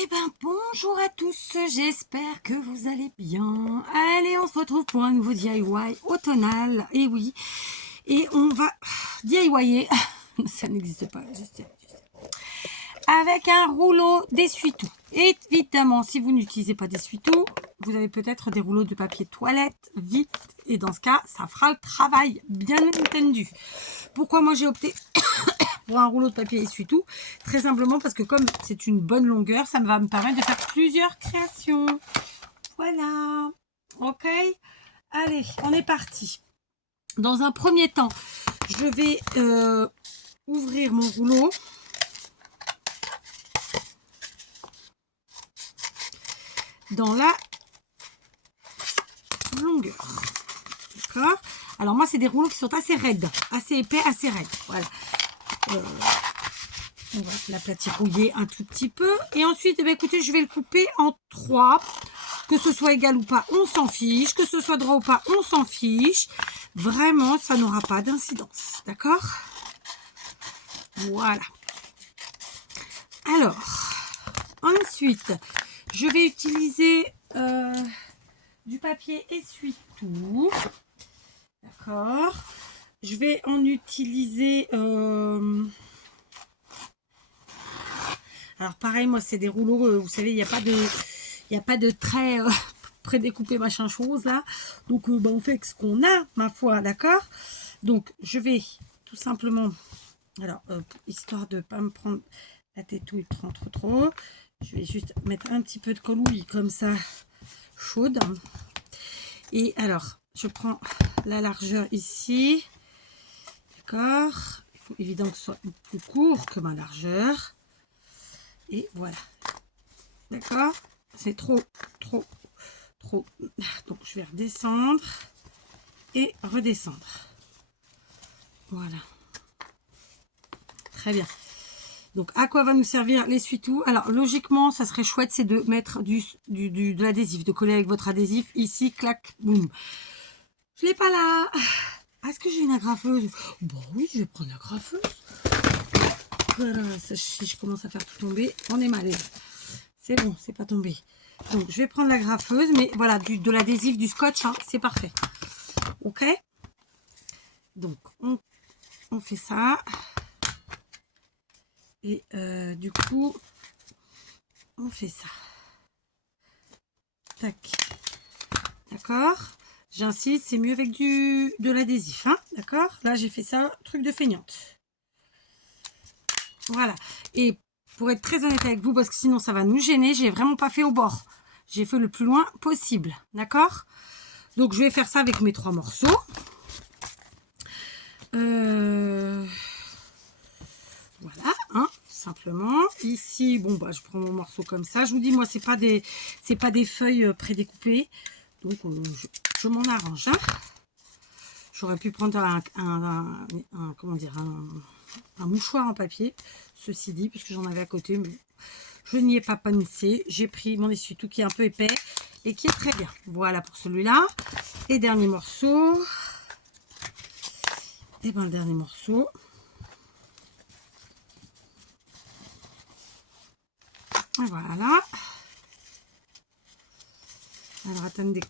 Eh ben bonjour à tous, j'espère que vous allez bien. Allez, on se retrouve pour un nouveau DIY automnal, et oui, et on va DIYer, ça n'existe pas, je sais, avec un rouleau d'essuie-tout. Évidemment, si vous n'utilisez pas d'essuie-tout, vous avez peut-être des rouleaux de papier toilette, vite, et dans ce cas, ça fera le travail, bien entendu. Pourquoi moi j'ai opté pour un rouleau de papier essuie-tout? Très simplement parce que comme c'est une bonne longueur, ça va me permettre de faire plusieurs créations. Voilà. Ok. Allez, on est parti. Dans un premier temps, je vais ouvrir mon rouleau. Dans la longueur. D'accord. Alors moi, c'est des rouleaux qui sont assez raides, assez épais, assez raides. Voilà. On va l'aplatir rouiller un tout petit peu. Et ensuite, eh bien, écoutez, je vais le couper en 3. Que ce soit égal ou pas, on s'en fiche. Que ce soit droit ou pas, on s'en fiche. Vraiment, ça n'aura pas d'incidence. D'accord? Voilà. Alors, ensuite, je vais utiliser du papier essuie-tout. D'accord. Je vais en utiliser... Alors pareil, moi c'est des rouleaux, vous savez, il n'y a pas de trait prédécoupé machin chose là. Donc on fait avec ce qu'on a, ma foi, d'accord. Donc je vais tout simplement, alors histoire de ne pas me prendre la tétouille trop, je vais juste mettre un petit peu de colle ouïe comme ça, chaude. Et alors, je prends la largeur ici, d'accord. Il faut évidemment que ce soit plus court que ma largeur. Et voilà. D'accord? C'est trop. Donc, je vais redescendre et redescendre. Voilà. Très bien. Donc, à quoi va nous servir l'essuie-tout? Alors, logiquement, ça serait chouette, c'est de mettre de l'adhésif, de coller avec votre adhésif ici, clac, boum. Je l'ai pas là. Est-ce que j'ai une agrafeuse? Bon, oui, je vais prendre l'agrafeuse. Voilà, si je commence à faire tout tomber, on est mal. C'est bon, c'est pas tombé. Donc, je vais prendre la graffeuse, mais voilà, de l'adhésif, du scotch, hein, c'est parfait. Ok? Donc, on fait ça. Et du coup, on fait ça. Tac. D'accord? J'insiste, c'est mieux avec de l'adhésif, hein? D'accord? Là, j'ai fait ça, truc de feignante. Voilà. Et pour être très honnête avec vous, parce que sinon ça va nous gêner, j'ai vraiment pas fait au bord. J'ai fait le plus loin possible. D'accord? Donc je vais faire ça avec mes 3 morceaux. Voilà, hein, simplement. Ici, bon bah je prends mon morceau comme ça. Je vous dis, moi, c'est pas des feuilles prédécoupées. Donc je m'en arrange. Hein. J'aurais pu prendre comment dire, un mouchoir en papier, ceci dit, puisque j'en avais à côté, mais je n'y ai pas pensé. J'ai pris mon essuie-tout qui est un peu épais et qui est très bien. Voilà pour celui-là. Et dernier morceau. Et bien le dernier morceau. Voilà. Alors attendez.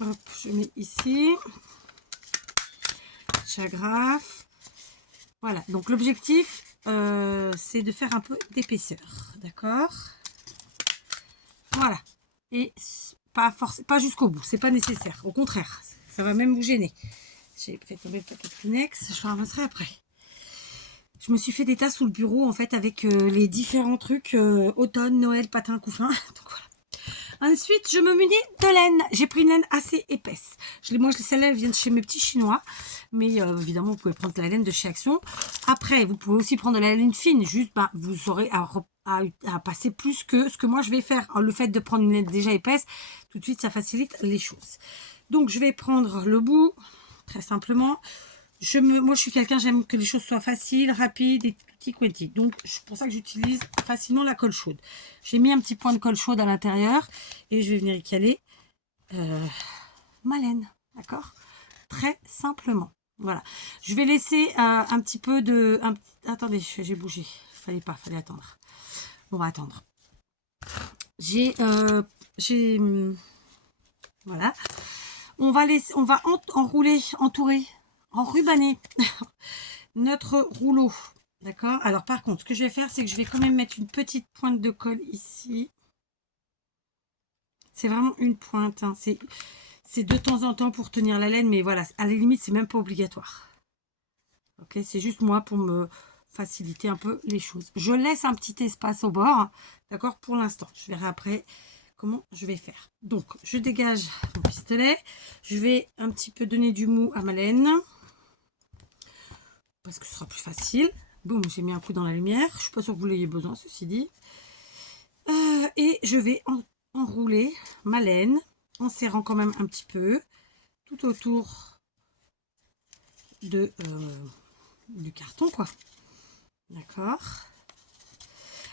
Hop, je mets ici. J'agrafe. Voilà, donc l'objectif, c'est de faire un peu d'épaisseur. D'accord? Voilà. Et pas jusqu'au bout, c'est pas nécessaire. Au contraire, ça va même vous gêner. J'ai fait tomber le paquet de Kleenex, je ramasserai après. Je me suis fait des tas sous le bureau, en fait, avec les différents trucs automne, Noël, patin, couffin. Donc voilà. Ensuite, je me munis de laine. J'ai pris une laine assez épaisse. Celle-là, elle vient de chez mes petits chinois. Mais évidemment, vous pouvez prendre la laine de chez Action. Après, vous pouvez aussi prendre de la laine fine. Juste, bah, vous aurez à passer plus que ce que moi, je vais faire. Alors, le fait de prendre une laine déjà épaisse, tout de suite, ça facilite les choses. Donc, je vais prendre le bout, très simplement. Moi, je suis quelqu'un, j'aime que les choses soient faciles, rapides et tutti quanti. Donc, c'est pour ça que j'utilise facilement la colle chaude. J'ai mis un petit point de colle chaude à l'intérieur et je vais venir y caler ma laine. D'accord? très simplement. Voilà. Je vais laisser un petit peu de... Attendez, j'ai bougé. Fallait pas, fallait attendre. On va attendre. Voilà. On va enrouler, entourer, enrubanner notre rouleau. D'accord? Alors par contre, ce que je vais faire, c'est que je vais quand même mettre une petite pointe de colle ici. C'est vraiment une pointe. Hein. C'est de temps en temps pour tenir la laine, mais voilà, à la limite, c'est même pas obligatoire. Ok, c'est juste moi pour me faciliter un peu les choses. Je laisse un petit espace au bord, d'accord, pour l'instant. Je verrai après comment je vais faire. Donc, je dégage mon pistolet. Je vais un petit peu donner du mou à ma laine. Parce que ce sera plus facile. Boum, j'ai mis un coup dans la lumière. Je suis pas sûre que vous l'ayez besoin, ceci dit. Et je vais enrouler ma laine en serrant quand même un petit peu tout autour de, du carton, quoi. D'accord.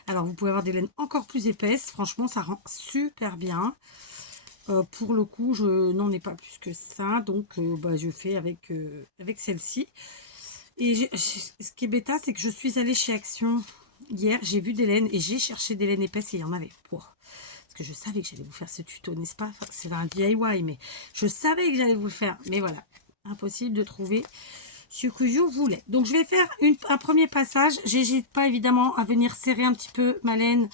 Alors, vous pouvez avoir des laines encore plus épaisses. Franchement, ça rend super bien. Pour le coup, je n'en ai pas plus que ça. Donc, je fais avec celle-ci. Et ce qui est bêta, c'est que je suis allée chez Action hier. J'ai vu des laines et j'ai cherché des laines épaisses et il y en avait. Parce que je savais que j'allais vous faire ce tuto, n'est-ce pas? Enfin, c'est un DIY, mais je savais que j'allais vous le faire. Mais voilà, impossible de trouver ce que je voulais. Donc, je vais faire un premier passage. J'hésite pas évidemment à venir serrer un petit peu ma laine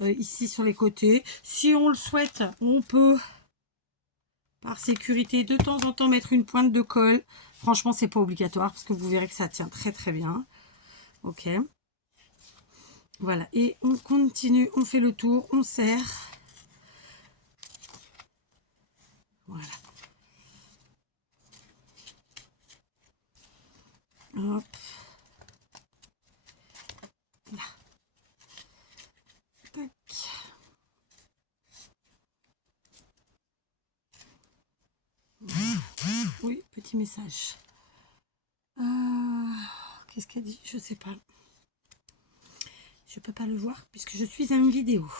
ici sur les côtés. Si on le souhaite, on peut, par sécurité, de temps en temps mettre une pointe de colle. Franchement, c'est pas obligatoire parce que vous verrez que ça tient très très bien. Ok. Voilà. Et on continue, on fait le tour, on serre. Voilà. Hop. Là. Tac. Oui, petit message. Qu'est-ce qu'elle dit? Je sais pas. Je peux pas le voir puisque je suis à une vidéo.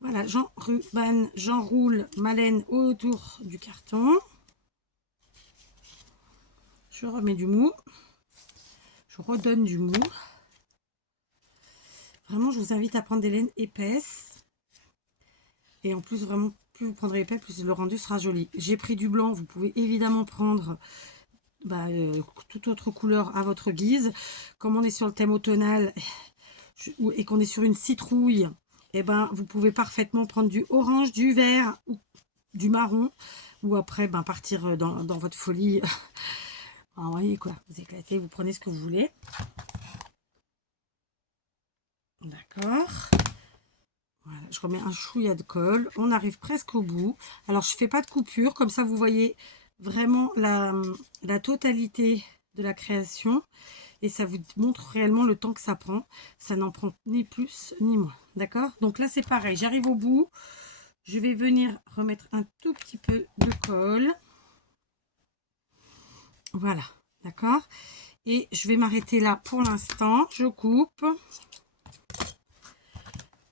Voilà, j'enroule ma laine autour du carton. Je remets du mou. Je redonne du mou. Vraiment, je vous invite à prendre des laines épaisses. Et en plus, vraiment, plus vous prendrez épais, plus le rendu sera joli. J'ai pris du blanc. Vous pouvez évidemment prendre toute autre couleur à votre guise. Comme on est sur le thème automnal et qu'on est sur une citrouille, et vous pouvez parfaitement prendre du orange, du vert ou du marron. Ou après, partir dans votre folie. Vous voyez quoi, vous éclatez, vous prenez ce que vous voulez. D'accord. Voilà, je remets un chouïa de colle. On arrive presque au bout. Alors, je ne fais pas de coupure. Comme ça, vous voyez vraiment la totalité de la création. Et ça vous montre réellement le temps que ça prend. Ça n'en prend ni plus ni moins. D'accord? Donc là, c'est pareil. J'arrive au bout. Je vais venir remettre un tout petit peu de colle. Voilà. D'accord? Et je vais m'arrêter là pour l'instant. Je coupe.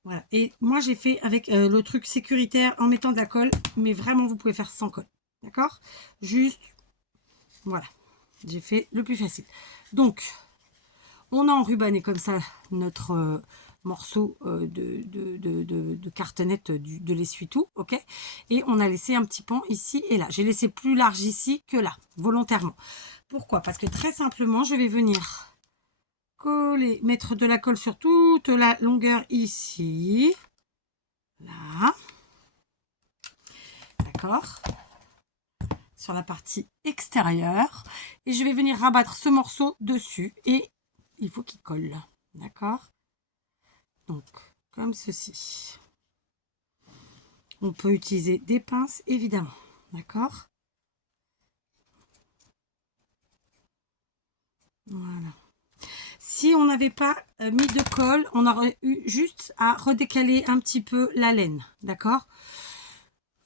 Voilà. Et moi, j'ai fait avec le truc sécuritaire en mettant de la colle. Mais vraiment, vous pouvez faire sans colle. D'accord? Juste, voilà. J'ai fait le plus facile. Donc, on a enrubanné comme ça notre morceau de cartonnette de l'essuie-tout. Ok? Et on a laissé un petit pan ici et là. J'ai laissé plus large ici que là, volontairement. Pourquoi? Parce que très simplement, je vais venir coller, mettre de la colle sur toute la longueur ici. Là. D'accord? Sur la partie extérieure. Et je vais venir rabattre ce morceau dessus. Et il faut qu'il colle. D'accord? Donc, comme ceci. On peut utiliser des pinces, évidemment. D'accord? Voilà. Si on n'avait pas mis de colle, on aurait eu juste à redécaler un petit peu la laine. D'accord?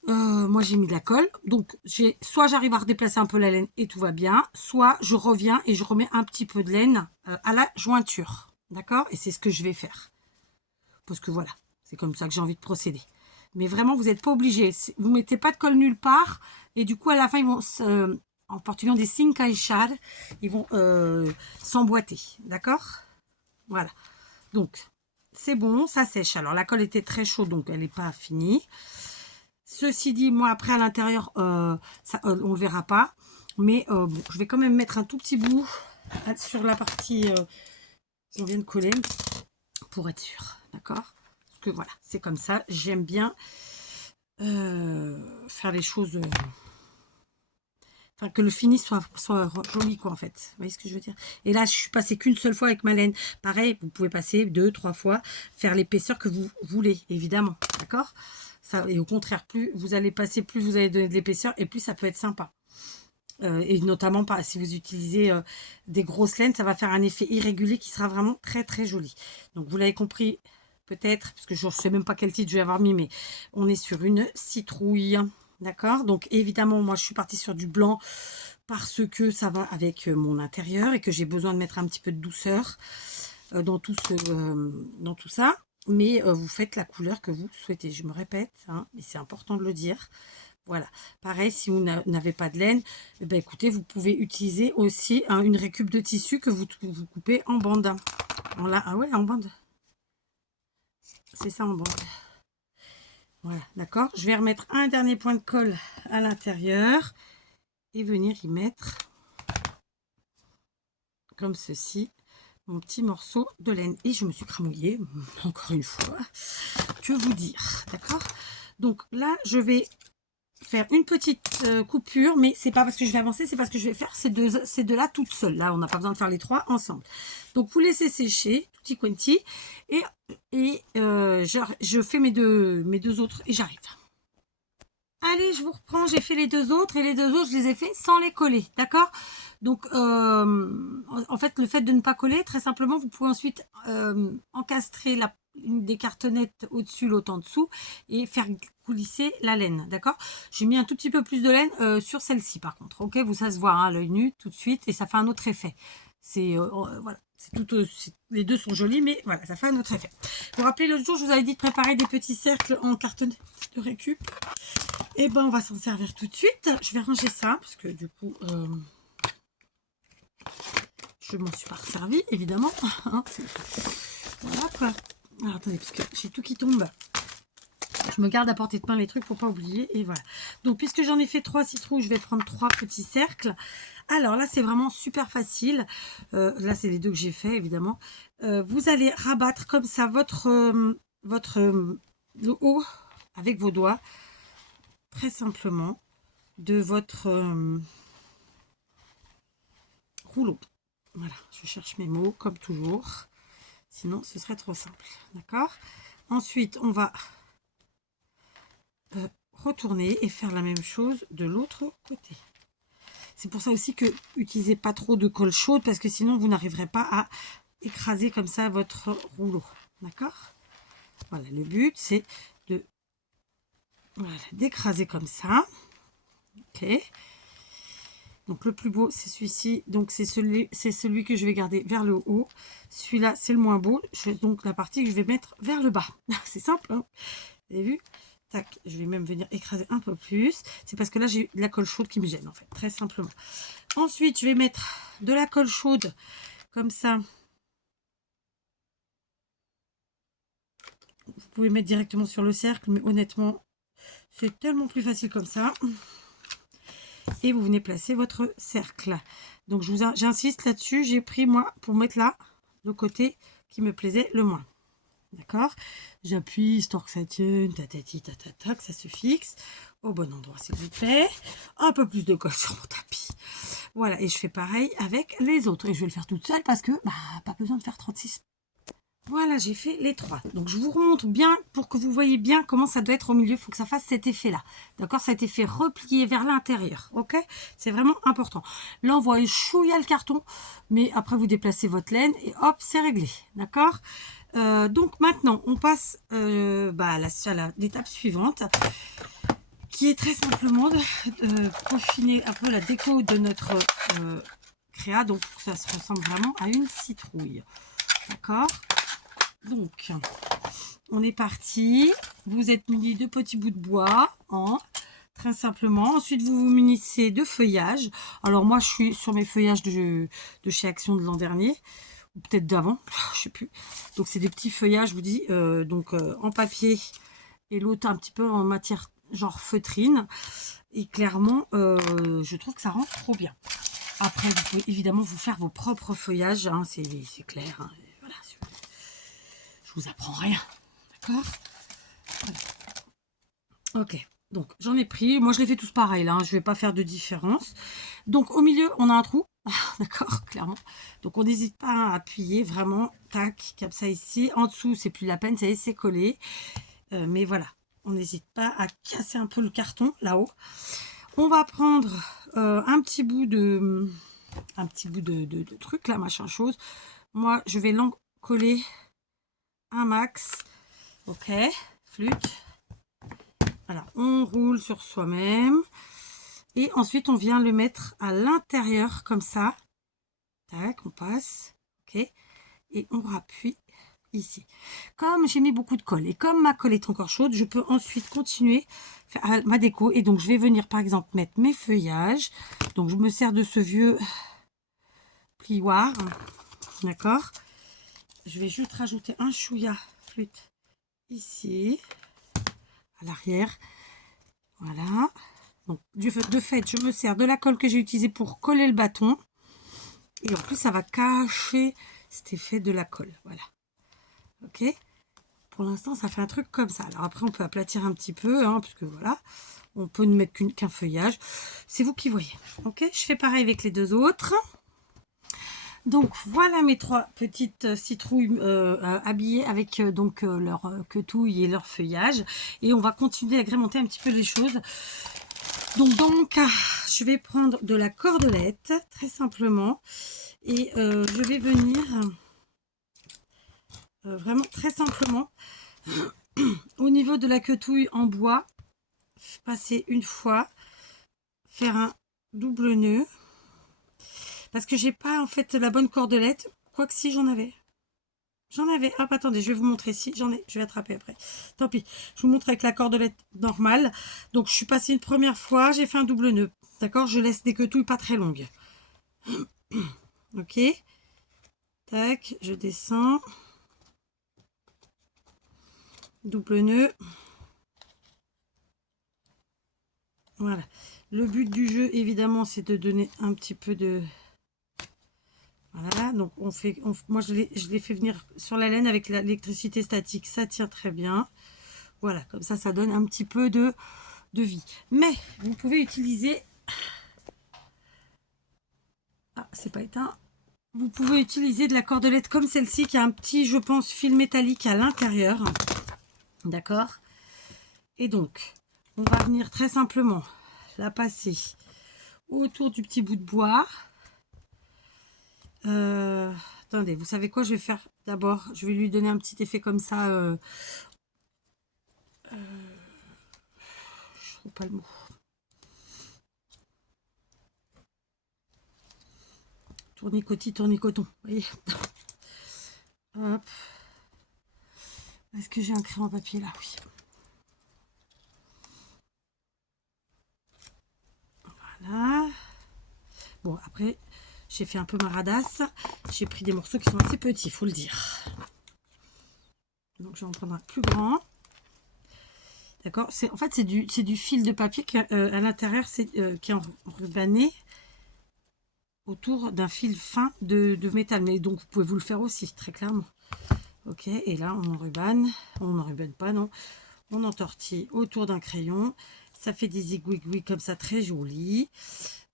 Moi, j'ai mis de la colle. Donc, soit j'arrive à redéplacer un peu la laine et tout va bien. Soit je reviens et je remets un petit peu de laine à la jointure. D'accord? Et c'est ce que je vais faire. Parce que voilà, c'est comme ça que j'ai envie de procéder. Mais vraiment, vous n'êtes pas obligé. Vous ne mettez pas de colle nulle part. Et du coup, à la fin, ils vont en portugais on dit s'encaixar, ils vont s'emboîter, d'accord? Voilà, donc c'est bon, ça sèche. Alors la colle était très chaude, donc elle n'est pas finie. Ceci dit, moi après à l'intérieur, on ne le verra pas, mais bon, je vais quand même mettre un tout petit bout sur la partie qu'on vient de coller pour être sûr, d'accord? Parce que voilà, c'est comme ça, j'aime bien faire les choses, enfin que le fini soit joli quoi en fait, vous voyez ce que je veux dire? Et là je suis passée qu'une seule fois avec ma laine, pareil vous pouvez passer 2-3 fois, faire l'épaisseur que vous voulez évidemment, d'accord? Ça, et au contraire, plus vous allez passer, plus vous allez donner de l'épaisseur et plus ça peut être sympa. Et notamment si vous utilisez des grosses laines, ça va faire un effet irrégulier qui sera vraiment très très joli. Donc vous l'avez compris peut-être, parce que je ne sais même pas quel titre je vais avoir mis, mais on est sur une citrouille, d'accord? Donc évidemment moi je suis partie sur du blanc parce que ça va avec mon intérieur et que j'ai besoin de mettre un petit peu de douceur dans tout ça. Mais vous faites la couleur que vous souhaitez, je me répète, hein, et c'est important de le dire. Voilà, pareil, si vous n'avez pas de laine, eh ben, écoutez, vous pouvez utiliser aussi une récup de tissu que vous coupez en bande. Ah ouais, en bande. C'est ça, en bande. Voilà, d'accord. Je vais remettre un dernier point de colle à l'intérieur et venir y mettre, comme ceci, mon petit morceau de laine. Et je me suis cramouillée, encore une fois, que vous dire, d'accord? Donc là, je vais faire une petite coupure, mais c'est pas parce que je vais avancer, c'est parce que je vais faire ces deux là toutes seules. Là, on n'a pas besoin de faire les trois ensemble. Donc vous laissez sécher, tutti quanti, et je fais mes deux autres et j'arrive. Allez, je vous reprends, j'ai fait les deux autres et les deux autres, je les ai fait sans les coller, d'accord? Donc, en fait, le fait de ne pas coller, très simplement, vous pouvez ensuite encastrer une des cartonnettes au-dessus, l'autre en dessous, et faire coulisser la laine, d'accord? J'ai mis un tout petit peu plus de laine sur celle-ci, par contre, ok? Vous, ça se voit, hein, à l'œil nu, tout de suite, et ça fait un autre effet. C'est, voilà, les deux sont jolis, mais voilà, ça fait un autre effet. Vous vous rappelez, l'autre jour, je vous avais dit de préparer des petits cercles en cartonnette de récup. Et ben on va s'en servir tout de suite. Je vais ranger ça parce que du coup je m'en suis pas resservie évidemment. Voilà quoi. Alors attendez, parce que j'ai tout qui tombe. Je me garde à portée de main les trucs pour pas oublier. Et voilà. Donc puisque j'en ai fait 3 citrouilles, je vais prendre 3 petits cercles. Alors là c'est vraiment super facile. Là c'est les deux que j'ai fait évidemment. Vous allez rabattre comme ça le haut avec vos doigts. Très simplement de votre rouleau. Voilà, je cherche mes mots comme toujours, sinon ce serait trop simple, d'accord? Ensuite, on va retourner et faire la même chose de l'autre côté. C'est pour ça aussi que n'utilisez pas trop de colle chaude parce que sinon vous n'arriverez pas à écraser comme ça votre rouleau, d'accord? Voilà, le but c'est de d'écraser comme ça. Ok. Donc le plus beau c'est celui-ci, donc c'est celui que je vais garder vers le haut. Celui-là c'est le moins beau, donc la partie que je vais mettre vers le bas. C'est simple, hein, vous avez vu? Tac, je vais même venir écraser un peu plus. C'est parce que là j'ai de la colle chaude qui me gêne en fait, très simplement. Ensuite je vais mettre de la colle chaude comme ça. Vous pouvez mettre directement sur le cercle, mais honnêtement c'est tellement plus facile comme ça. Et vous venez placer votre cercle. Donc j'insiste là-dessus, j'ai pris moi pour mettre là le côté qui me plaisait le moins. D'accord? J'appuie histoire que ça tienne, tatati tatata, que ça se fixe au bon endroit s'il vous plaît. Un peu plus de colle sur mon tapis. Voilà, et je fais pareil avec les autres. Et je vais le faire toute seule parce que pas besoin de faire 36. Voilà, j'ai fait les 3. Donc, je vous remonte bien pour que vous voyez bien comment ça doit être au milieu. Il faut que ça fasse cet effet-là. D'accord? Cet effet replié vers l'intérieur. Ok? C'est vraiment important. Là, on voit chouïa le carton. Mais après, vous déplacez votre laine et hop, c'est réglé. D'accord? Donc, maintenant, on passe à l'étape suivante qui est très simplement de peaufiner un peu la déco de notre créa. Donc, ça se ressemble vraiment à une citrouille. D'accord? Donc, on est parti. Vous êtes munis de petits bouts de bois. très simplement. Ensuite, vous vous munissez de feuillages. Alors moi, je suis sur mes feuillages de chez Action de l'an dernier, ou peut-être d'avant, je sais plus. Donc c'est des petits feuillages, je vous dis, en papier, et l'autre un petit peu en matière genre feutrine. Et clairement, je trouve que ça rend trop bien. Après, vous pouvez évidemment vous faire vos propres feuillages, hein, c'est clair. Hein, voilà, je vous apprends rien, d'accord? Voilà. Ok, donc j'en ai pris. Moi, je les fais tous pareil, là. Hein, je vais pas faire de différence. Donc, au milieu, on a un trou. D'accord, clairement. Donc, on n'hésite pas à appuyer vraiment. Tac, comme ça ici. En dessous, c'est plus la peine, ça y est, c'est collé. Mais voilà, on n'hésite pas à casser un peu le carton là-haut. On va prendre un petit bout de truc là, machin chose. Moi, je vais l'encoller un max. Ok, flûte. Voilà, on roule sur soi-même. Et ensuite, on vient le mettre à l'intérieur comme ça. Tac, on passe. Ok, et on rappuie ici. Comme j'ai mis beaucoup de colle et comme ma colle est encore chaude, je peux ensuite continuer faire ma déco. Et donc, je vais venir par exemple mettre mes feuillages. Donc, je me sers de ce vieux plioir. D'accord. Je vais juste rajouter un chouïa flûte ici, à l'arrière. Voilà. Donc, de fait, je me sers de la colle que j'ai utilisée pour coller le bâton. Et en plus, ça va cacher cet effet de la colle. Voilà. Ok. Pour l'instant, ça fait un truc comme ça. Alors après, on peut aplatir un petit peu, hein, parce que voilà, on peut ne mettre qu'un feuillage. C'est vous qui voyez. Ok. Je fais pareil avec les deux autres. Donc voilà mes trois petites citrouilles habillées avec leur quetouille et leur feuillage. Et on va continuer à agrémenter un petit peu les choses. Donc dans mon cas, je vais prendre de la cordelette, très simplement. Et je vais venir vraiment très simplement au niveau de la quetouille en bois, passer une fois, faire un double nœud. Parce que j'ai pas en fait la bonne cordelette. Quoique si j'en avais. J'en avais. Hop, attendez, je vais vous montrer. Si j'en ai, je vais attraper après. Tant pis. Je vous montre avec la cordelette normale. Donc, je suis passée une première fois. J'ai fait un double nœud. D'accord. Je laisse des quetouilles pas très longues. Ok. Tac. Je descends. Double nœud. Voilà. Le but du jeu, évidemment, c'est de donner un petit peu de... Voilà, donc moi je l'ai fait venir sur la laine avec l'électricité statique, ça tient très bien. Voilà, comme ça donne un petit peu de vie. Mais vous pouvez utiliser... Ah, c'est pas éteint. Vous pouvez utiliser de la cordelette comme celle-ci qui a un petit, je pense, fil métallique à l'intérieur. D'accord. Et donc, on va venir très simplement la passer autour du petit bout de bois. Attendez, vous savez quoi je vais faire d'abord? Je vais lui donner un petit effet comme ça. Je trouve pas le mot. Tournicotis, tournicoton. Vous voyez. Hop. Est-ce que j'ai un crayon à papier là? Oui. Voilà. Bon, après, j'ai fait un peu ma radasse. J'ai pris des morceaux qui sont assez petits, il faut le dire. Donc, je vais en prendre un plus grand. D'accord. En fait, c'est du fil de papier qui, à l'intérieur, qui est enrubanné autour d'un fil fin de métal. Mais donc, vous pouvez vous le faire aussi, très clairement. Ok. Et là, on enrubane. On n'enrubane pas, non. On entortille autour d'un crayon. Ça fait des aiguilles comme ça, très joli.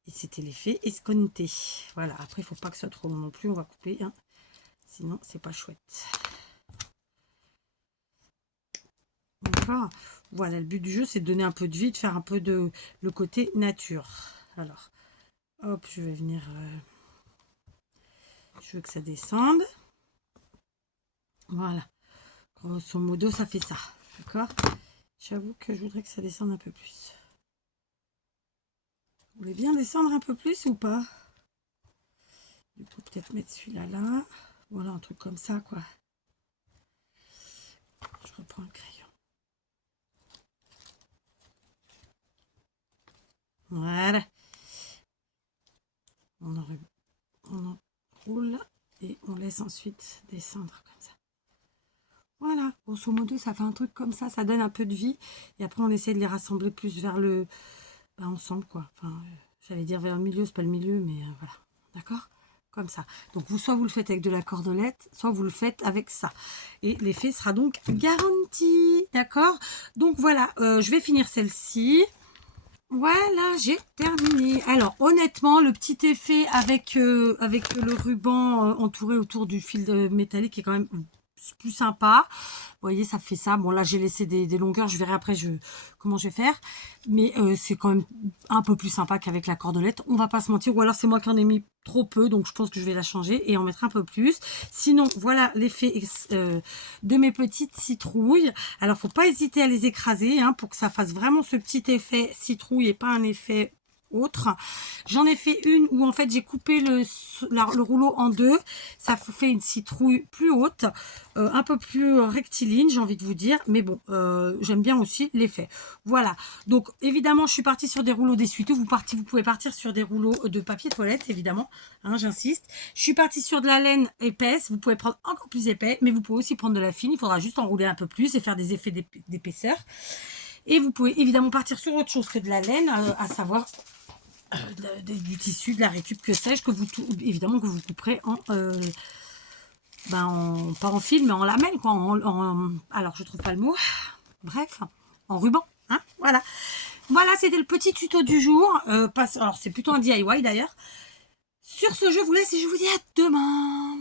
Et c'était l'effet escompté. Voilà. Après, il ne faut pas que ce soit trop long non plus. On va couper. Hein. Sinon, c'est pas chouette. D'accord. Voilà, le but du jeu, c'est de donner un peu de vie, de faire un peu de le côté nature. Alors, hop, je vais venir... je veux que ça descende. Voilà. Grosso modo, ça fait ça. D'accord. J'avoue que je voudrais que ça descende un peu plus. Vous voulez bien descendre un peu plus ou pas? Du coup, peut-être mettre celui-là là. Voilà, un truc comme ça, quoi. Je reprends le crayon. Voilà. On enroule et on laisse ensuite descendre comme ça. Voilà, grosso modo, ça fait un truc comme ça donne un peu de vie. Et après, on essaie de les rassembler plus vers le... ensemble, quoi. Enfin, j'allais dire vers le milieu, c'est pas le milieu, mais voilà. D'accord? Comme ça. Donc, soit vous le faites avec de la cordelette, soit vous le faites avec ça. Et l'effet sera donc garanti. D'accord? Donc, voilà, je vais finir celle-ci. Voilà, j'ai terminé. Alors, honnêtement, le petit effet avec le ruban entouré autour du fil métallique est quand même plus sympa. Vous voyez, ça fait ça. Bon, là, j'ai laissé des longueurs. Je verrai après comment je vais faire. Mais c'est quand même un peu plus sympa qu'avec la cordelette. On va pas se mentir. Ou alors, c'est moi qui en ai mis trop peu. Donc, je pense que je vais la changer et en mettre un peu plus. Sinon, voilà l'effet de mes petites citrouilles. Alors, faut pas hésiter à les écraser pour que ça fasse vraiment ce petit effet citrouille et pas un effet autre. J'en ai fait une où en fait j'ai coupé le rouleau en deux. Ça fait une citrouille plus haute, un peu plus rectiligne, j'ai envie de vous dire. Mais bon, j'aime bien aussi l'effet. Voilà. Donc évidemment, je suis partie sur des rouleaux d'essuie-tout. Vous pouvez partir sur des rouleaux de papier toilette, évidemment. J'insiste. Je suis partie sur de la laine épaisse. Vous pouvez prendre encore plus épais, mais vous pouvez aussi prendre de la fine. Il faudra juste enrouler un peu plus et faire des effets d'épaisseur. Et vous pouvez évidemment partir sur autre chose que de la laine, à savoir du tissu, de la récup, que sais-je, évidemment que vous couperez pas en fil, mais en lamelle, quoi. Alors, je trouve pas le mot. Bref, en ruban. Voilà. Voilà, c'était le petit tuto du jour. Alors, c'est plutôt un DIY d'ailleurs. Sur ce, je vous laisse et je vous dis à demain.